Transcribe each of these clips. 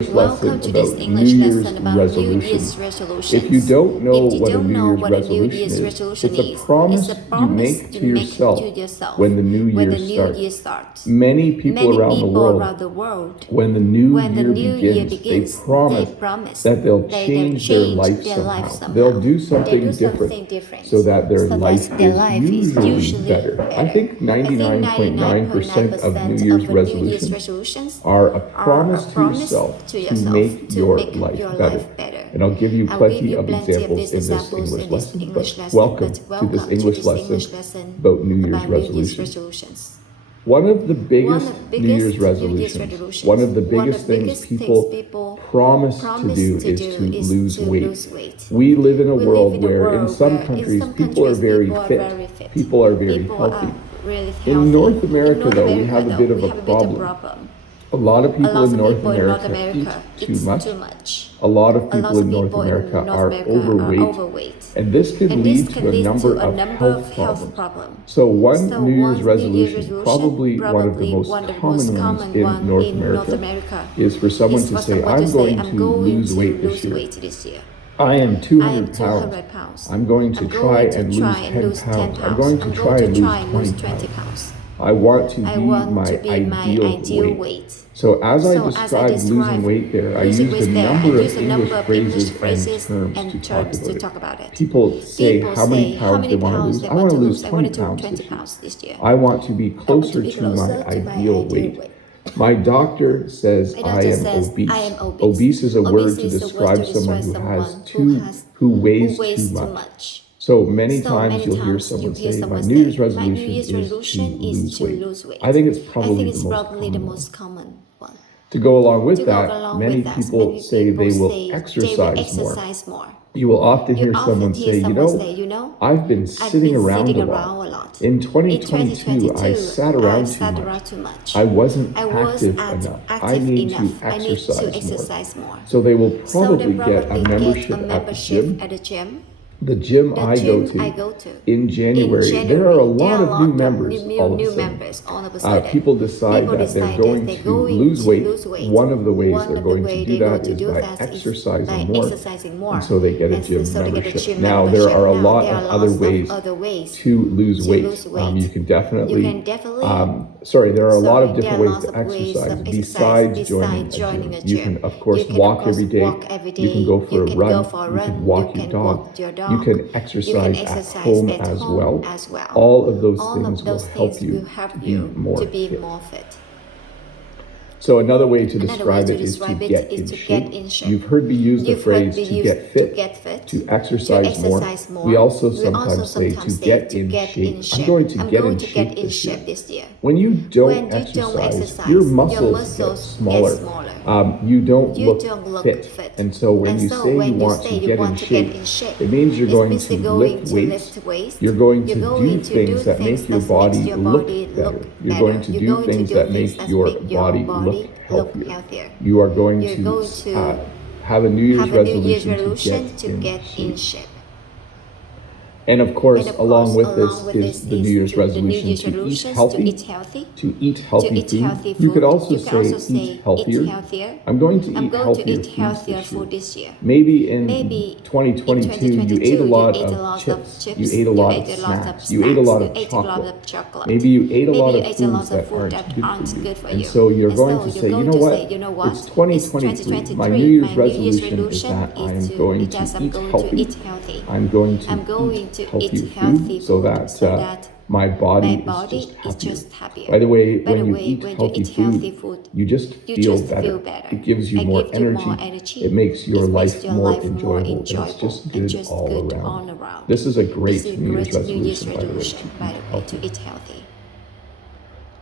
Welcome lesson to this about New English Year's lesson about New Year's resolutions. resolutions. If you don't know If you what a don't know New what Year's a New resolution Year's is, resolution it's a is, promise it's a you promise make you to make yourself to yourself when the new when year the new starts. year starts. Many people Many around the people world, around the world, when the new when the year new year begins, begins, they they promise that they'll that they'll change their life their life somehow. somehow. They'll do They something do different something different so that their so life that their is life is usually usually better. I think I think 99.9% of New 99.9% Year's of the New Year's resolutions resolutions are a are a promise to promise yourself to to yourself make to your make life your better. life better. And I'll give you I'll give plenty you of plenty of examples these in this examples English in this lesson. English But lesson. welcome But to this welcome to English this lesson English lesson about New Year's about New Year's resolutions. resolutions. One of the One biggest of the New Year's biggest New Year's resolutions, resolutions, one of the one of biggest the things biggest things people people promise to promise do to is do to is lose to weight. lose weight. We live in a We live world in a where in world some where in countries some people are countries very people are fit. very fit. People are very People healthy. are really In healthy. North In America, North though, we America, have a though, bit of we a have a bit of problem. problem. A lot of A people lot in of North people in North America America eat too much. too much. A lot of A lot people of in North people America in North are America are overweight. overweight. And this could And lead this to can a lead number to a of number of health health problems. problems. So one So New Year's one New Year resolution, resolution, probably one of the probably most one of the common most ones common in one North in North America, America is for someone is to for say, someone to I'm say, going I'm to going lose to weight this lose year. weight this year. I am I 200 am pounds. 200 pounds. I'm going to I'm try going to and try lose and 10 lose 10 pounds. I'm pounds. going to I'm try going to and try lose and 20 lose 20 pounds. pounds. I want to I be want my to be my ideal weight. weight. So as I So as I described losing describe weight there, I losing used a weight there, I number of use a English number of English phrases and phrases terms and to terms talk to about talk it. about it. People say People how many say how pounds they many want to pounds lose. they I want want to to lose lose. I 20 want to do pounds 20 this year. pounds this year. I want to be I want to closer be to my closer to my ideal ideal weight. weight. My doctor says My I doctor am says obese. I am obese. Obese is a word Obese to is a word describe to someone describe who who weighs weighs too too much. much. So many So times many you'll hear times someone you hear say, my someone New Year's say, my New resolution Year's is to resolution is lose to weight. lose weight. I think it's I probably think the it's most probably the common one. most common one. To go along with To go that, along many with that, people many say people they will say they will exercise more. exercise more. You will often You hear often someone hear say, someone say, I've been I've sitting been around sitting a around a lot. lot. In In 2022, I 2022, sat I around too sat much. around too much. I wasn't I was active enough. I active need enough. to I need to exercise more. exercise more. So they will So they probably get a probably get a membership at the membership gym. at the gym. The gym The I go gym I to go to. in January, there are a lot of new members all of a sudden. Members all of a sudden. People decide People that they're decide going that they're to going lose to weight. lose weight. One of the ways One they're of the going way to do they go that to is do by that is exercising by more. exercising more. And so they get a And gym so they get a membership. gym Now, there membership. are a Now, lot there of are other lots ways of other ways to lose to weight. lose weight. You can definitely, You can definitely there are a lot of there different are ways lots to of ways exercise of besides exercise joining besides a joining gym. a You gym. can, of course, You can of walk course every day. walk every You can day. go for You a can run. go for a You can run. walk You your can dog. walk your You dog. can You can exercise at exercise home at as home well. as well. All of those All things of will those help things you will to help be you more to be fit. more fit. So another way to Another way describe to it is to describe it get is in to shape. get in shape. You've heard me use the You've heard phrase me to use get fit, to get fit, to to exercise more. exercise more. We also We also sometimes say to sometimes say get to in get shape. in I'm shape. going to I'm get going in to shape get in this year. shape this year. When you don't When you don't exercise, your muscles get get smaller. smaller. You don't You look don't look fit. fit. And so when And you so say you when you want say to you get in want to get shape, in shape, it means you're it going means to you're going lift to weights. lift weights. You're going You're to do going to do things that things make your that makes body your look body better. look You're better. going to You're do going to things do that things make that your make your body body look look healthier. healthier. You are going You're going to have a New Year's have a New Year's resolution resolution to get in shape. shape. And of course, along with along this with is this the New Year's the New resolution Year's to eat resolutions healthy, to eat healthy, to eat healthy food. You could also say eat healthier. I'm going to eat healthier food this year. Maybe in Maybe 2022 you ate a lot of chips, you ate a lot of snacks, you ate a lot of chocolate. Maybe you ate a lot of foods that aren't good for you. And so you're going to say, you know what? It's 2023. My New Year's resolution is that I am going to eat healthy. I'm going to eat healthy food so that my body is just happier. By the way, when you eat healthy food, you just feel better. It gives you more energy. It makes your life more enjoyable. It's just good all around. This is a great New Year's resolution, by the way, to eat healthy.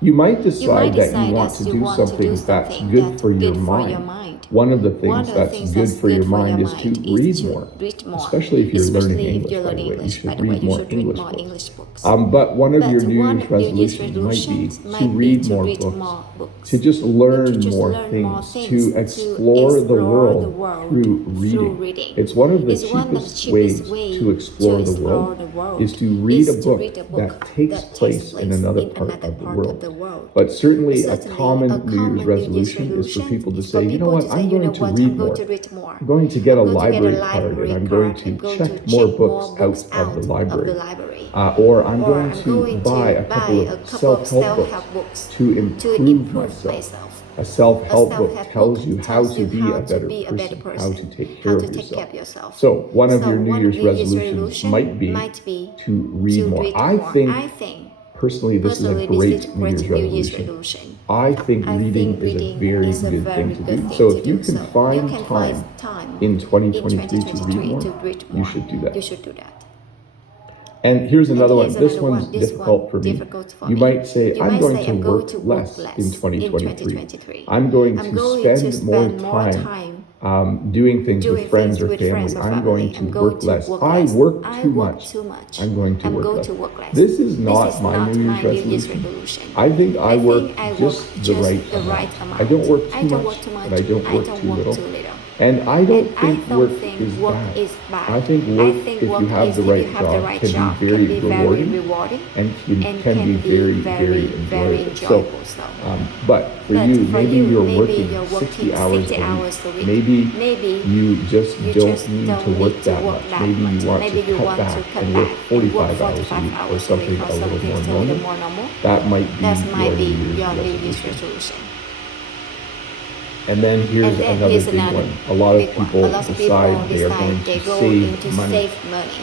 You might decide that you want to do something that's good for your mind. One of the things that's good for your mind is to read more, especially if you're learning English, by the way. You should read more English books. But one of your New Year's resolutions might be to read more books, to just learn more things, to explore the world through reading. It's one of the cheapest ways to explore the world is to read a book that takes place in another part of the world. world. But certainly a Certainly, common New Year's resolution is for people to say, you know what, I'm going to read more. I'm going to get a library card and I'm going to check more books out of the library. Or I'm going to buy a couple of self-help books to improve myself. A self-help book tells you how to be a better person, how to take care of yourself. So one of your New Year's resolutions might be to read more. I think personally this is a great New Year's resolution. I think reading is a very good thing to do. So if you can find time in 2023 to read more, you should do that. And here's another one. This one's difficult for me. You might say, I'm going to work less in 2023. I'm going to spend more time doing things with friends or family. I'm going to work less. I work too much. I'm going to work less. This is not my New Year's resolution. I think I work just the right amount. I don't work too much, but I don't work too little. And I don't think work is bad. I think work, if you have the right job, can be very rewarding and can be very enjoyable. But for you, maybe you're working 60 hours a week. Maybe you just don't need to work that much. Maybe you want to cut back and work 45 hours a week or something a little more normal. That might be your New Year's resolution. And then here's another big one. A lot of people decide they are going to save money.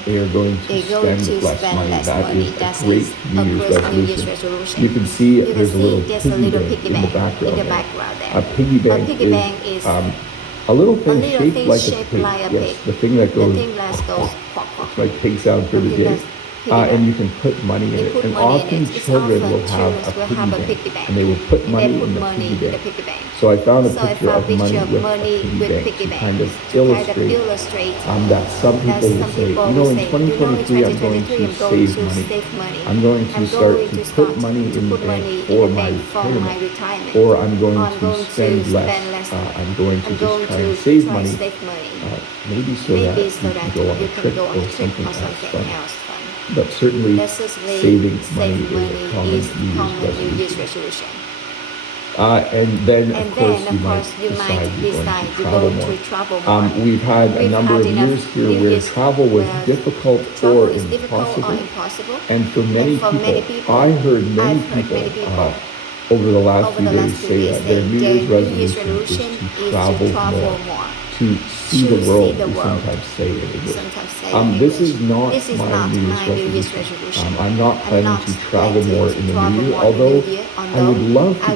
They are going to spend less money. That is a great New Year's resolution. You can see there's a little piggy bank in the background there. A piggy bank is a little thing shaped like a pig. Yes, the thing that goes quack, quack. Like pig sound for the day. And you can put money in it. And often children will have a piggy bank. And they will put money in the piggy bank. So I found a picture of money with a piggy bank to kind of illustrate that some people will say, in 2023 I'm going to save money. I'm going to start to put money in the bank for my retirement. Or I'm going to spend less. I'm going to just try and save money. Maybe so that you can go on a trip or something else. But certainly saving money is a common New Year's resolution. And then, of course, you might decide you're going to travel more. We've had a number of years here where travel was difficult or impossible. And for many people, I heard many people over the last few days say that their New Year's resolution is to travel more. To see the world, we sometimes say in English. This is not my New Year's resolution. I'm not planning to travel more in the new year, although I would love to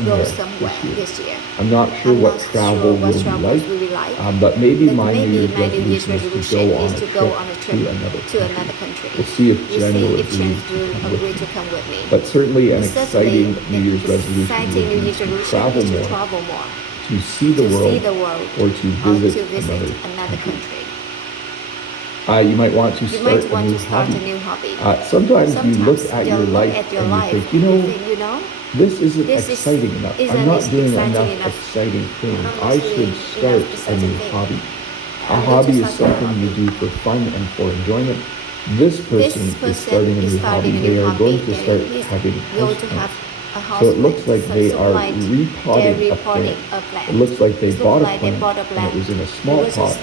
go somewhere this year. I'm not sure what travel will be like, but maybe my New Year's resolution is to go on a trip to another country. We'll see if Jen will agree to come with me. But certainly an exciting New Year's resolution is to travel more. To see the world or to visit another country. You might want to start a new hobby. Sometimes you look at your life and you think, this isn't exciting enough. I'm not doing enough exciting things. I should start a new hobby. A hobby is something you do for fun and for enjoyment. This person is starting a new hobby. They are going to start having houseplants. So it looks like they are repotting a plant. It looks like they bought a plant and it was in a small pot.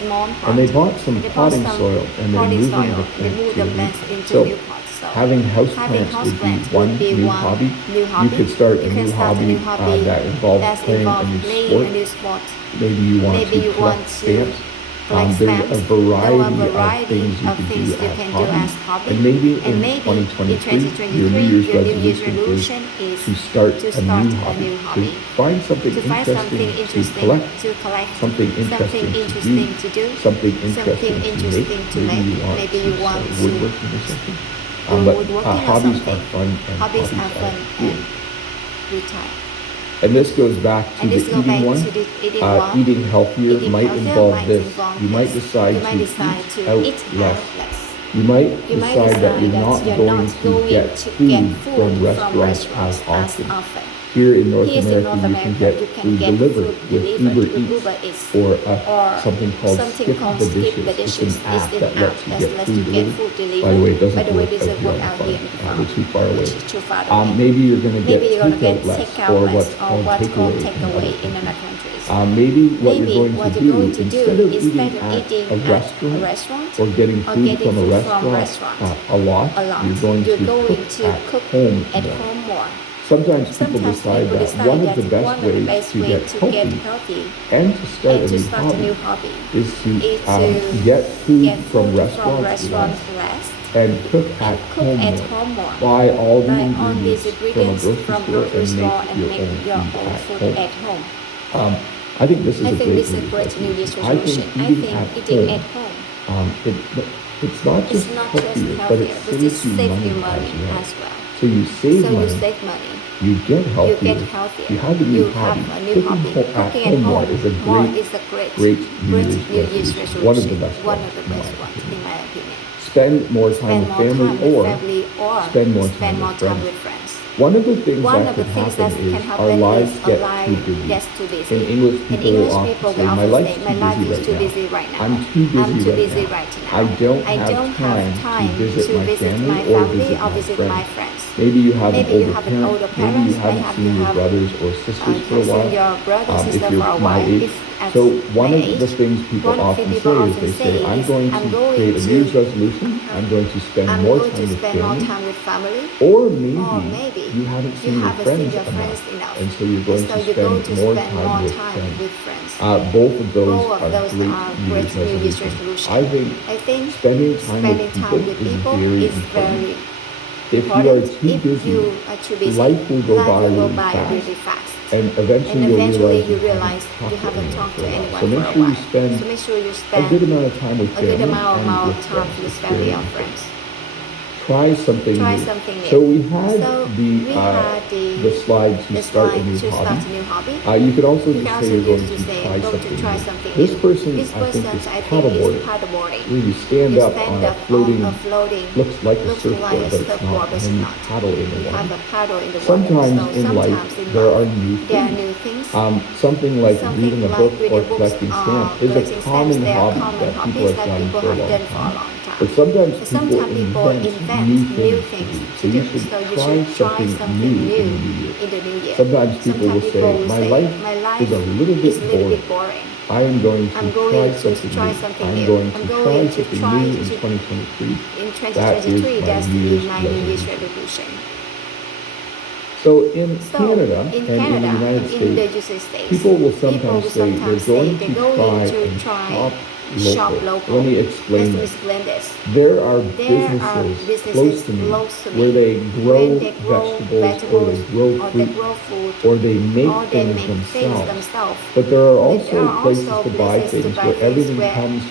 And they bought some potting soil and they're moving the plant into new pots. Having houseplants would be one new hobby. You could start a new hobby that involves playing a new sport. Maybe you want to collect stamps. There's a variety of things you can do as hobby. And maybe in 2023, your New Year's resolution is to start a new hobby. To find something interesting to collect, something interesting to do, something interesting to make. Maybe you want to woodworking or something. But hobbies are fun and retire. And this goes back to the eating one. Eating healthier might involve this. You might decide to eat out less. You might decide that you're not going to get food from restaurants as often. Here in North Here in America, North you can America, get you can food get delivered food with delivered Uber with Eats Uber Eats or or something called Skip the Dishes. It's an app that lets you get food delivered. By the way, it doesn't work out here on the farm. We're too far away. which is too far away. Maybe you're going to get Maybe you're going to get takeout less takeout or less what's called takeaway takeaway in in other other countries. countries. Maybe what Maybe you're going what to you're do, going to instead do of instead eating of at eating a at a restaurant restaurant or getting or food getting from a food from restaurant restaurant a lot, a lot, you're going you're to going to cook cook at at home more. home more. Sometimes people Sometimes decide people that decide one of that the best one of the ways best to way get to get healthy healthy and to start and a to new start a new hobby hobby is to is get to food get from food from restaurants restaurants less less and cook at and cook home at more. home more. Buy all the Buy all these ingredients ingredients from a from grocery store store and make your own food food at at home. home. I think this is I a think great this is a great New Year's resolution. I resolution. think I eating think eating at at home, home it's not just is not just healthier, but healthier, it but it saves you saves money you money as well. as well. So you save So you money, save money. you get You healthier, get healthier. you have a new You hobby. have a new Cooking hobby. at Cooking at home more home is a more great, is a great New New Year's Year's resolution. One of the resolution. best One ones, of the in my best ones, opinion. in my opinion. Spend more time Spend with more family time with or family or spend more spend time more with time friends. with friends. One of the things One that of the can things happen that can is happen our lives is get our too life busy. gets too busy. In English, In people English, will often people say, will my often life's say, my life is too busy right now. I'm too busy, busy right, right now. now. I don't I don't have time to visit my family or visit my friends. Maybe you have Maybe you have an older Maybe you parents. haven't seen your brothers or sisters for a while. Seen your brother If sister you're for a my while. age. At So one my of the age, things people one of the often people say is often they say, say I'm is, going I'm to going create a to- New Year's resolution. I'm going to spend I'm more going time to with spend more family. time with family. Or Or maybe you haven't seen your friends enough. And so you're going to spend more time with friends. Both of those are great New Year's resolutions. I think spending time with people is very important. If you are too busy, life will go by really fast. And eventually you realize you haven't talked to anyone for a while. So make sure you spend a good amount of time with family and friends. Try something new. So we had the slide to start a new hobby. You could also just say you're going to try something new. This person, I think, is paddleboarding. Where you stand up on a floating, looks like a surfboard, but it's not. And then you paddle in the water. Sometimes in life, there are new things. Something like reading a book or collecting stamps is a common hobby that people have done for a long time. But sometimes people invent new things to do. So you should try something new in the new year. Sometimes people will say, my life is a little bit boring. I am going to try something new. I'm going to try something new in 2023. In 2023, that's my New Year's resolution. So in Canada and in the United States, people will sometimes say they're going to try shop local. Let me explain this. There are businesses close to me where they grow vegetables or they grow food or they make things themselves. But there are also places to buy things where everything comes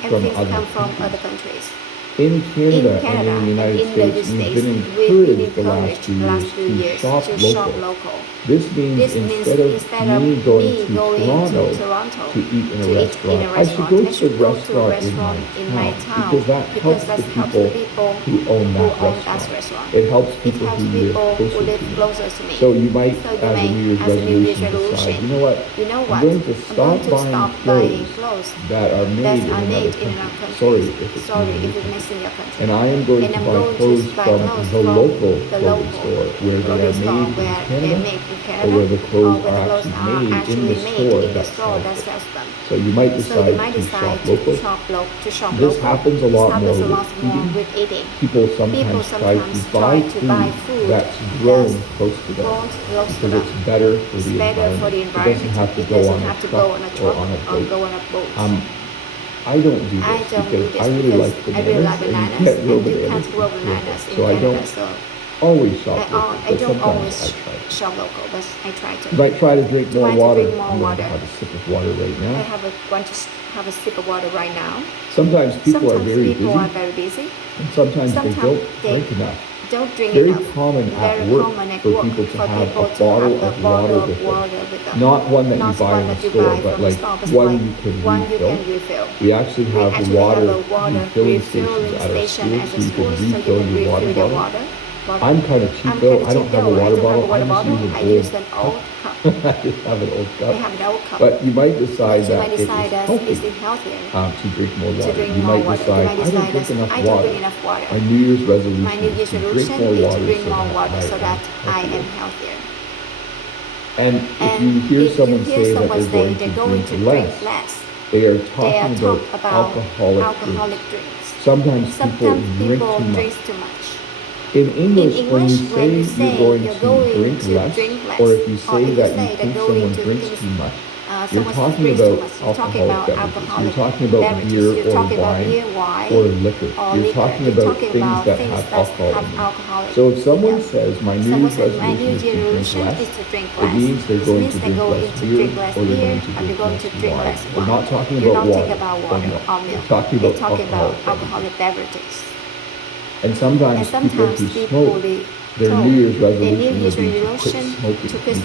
from other countries. In Canada and in the United States, we've been encouraged the last few years to shop local. This means instead of me going to Toronto to eat in a restaurant, I should go to a restaurant in my town because that helps the people who own that restaurant. It helps people who live closer to me. So you might, as a New Year's resolution, decide, you know what, I'm going to stop buying clothes that are made in another country. Sorry if it makes in your country. And I am going to buy clothes from the local clothing store where they are made in Canada or where the clothes are actually made in the store that sells them. So you might decide to shop local. This happens a lot more with eating. People sometimes try to buy food that's grown close to them because it's better for the environment. It doesn't have to go on a truck or go on a boat. I don't do this because I really like bananas and you can't grow bananas in Canada, so always shop local, but sometimes I try. Shop local, but I try to. You might try to drink more water. You have a sip of water right now. I want to have a sip of water right now. Sometimes people are very busy. And sometimes they don't drink enough. Very common at work for people to have a bottle of water with them. Not one that you buy in the store, but like one you can refill. We actually have water refilling stations at our school, so you can refill your water bottle. water. I'm kind of cheap though. I don't have a water bottle. I just use I an use an old old cup. I just have an old I cup. have an old cup. But you might decide But you that might decide it that is it's healthy healthier to drink more to water. drink You more might water. decide, You might I don't decide drink that enough I don't water. drink enough water. My New Year's resolution My New is Year's to drink resolution more is to water drink so more that water I so that I am am healthier. healthier. And if And you hear if you someone hear say that someone they're say going they're to going drink to drink less, less, they are they are talking talking about about alcoholic drinks. drinks. Sometimes people Sometimes drink people too much. drink too much. In In English, when English, when you you say say you're you're going going to to drink drink less, less, or if you or say if you that say you that think going someone to drinks drink too much, you're someone talking drinks about too much, you're talking alcoholic about beverages. You're alcoholic talking about beverages. beer You're or talking about wine beer, wine, or liquor. or You're liquor. talking You're about talking things about that things have that alcohol have in them. alcohol So if in someone them. says my New Someone Year's said my New resolution Year's is to drink resolution less, is to drink it less. means they're This going means to they're drink going less to beer drink less or they're beer, going to or they're going to drink drink less less wine. wine. They're not talking You're about not water talking about or water milk. or milk. They're talking They're about talking about alcoholic beverages. alcoholic beverages. And And sometimes people sometimes who people smoke, they their told New Year's their resolution New will Year's be to quit resolution smoking to quit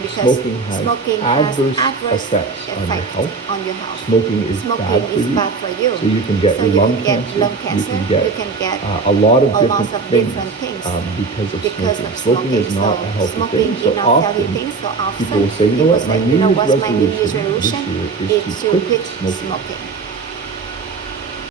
because smoking smoking has has adverse effects on your effect health. on your health. Smoking is Smoking bad is for you. bad for you. So you can get So you lung can get cancer. lung cancer. You You can get a lot of a lot different of things, different things because of because smoking. of Smoking smoking. is not So a healthy smoking thing. So is not healthy often thing. So people will often say, you know people what, say, you know what, my New Year's this resolution year is is to to quit quit smoking. smoking.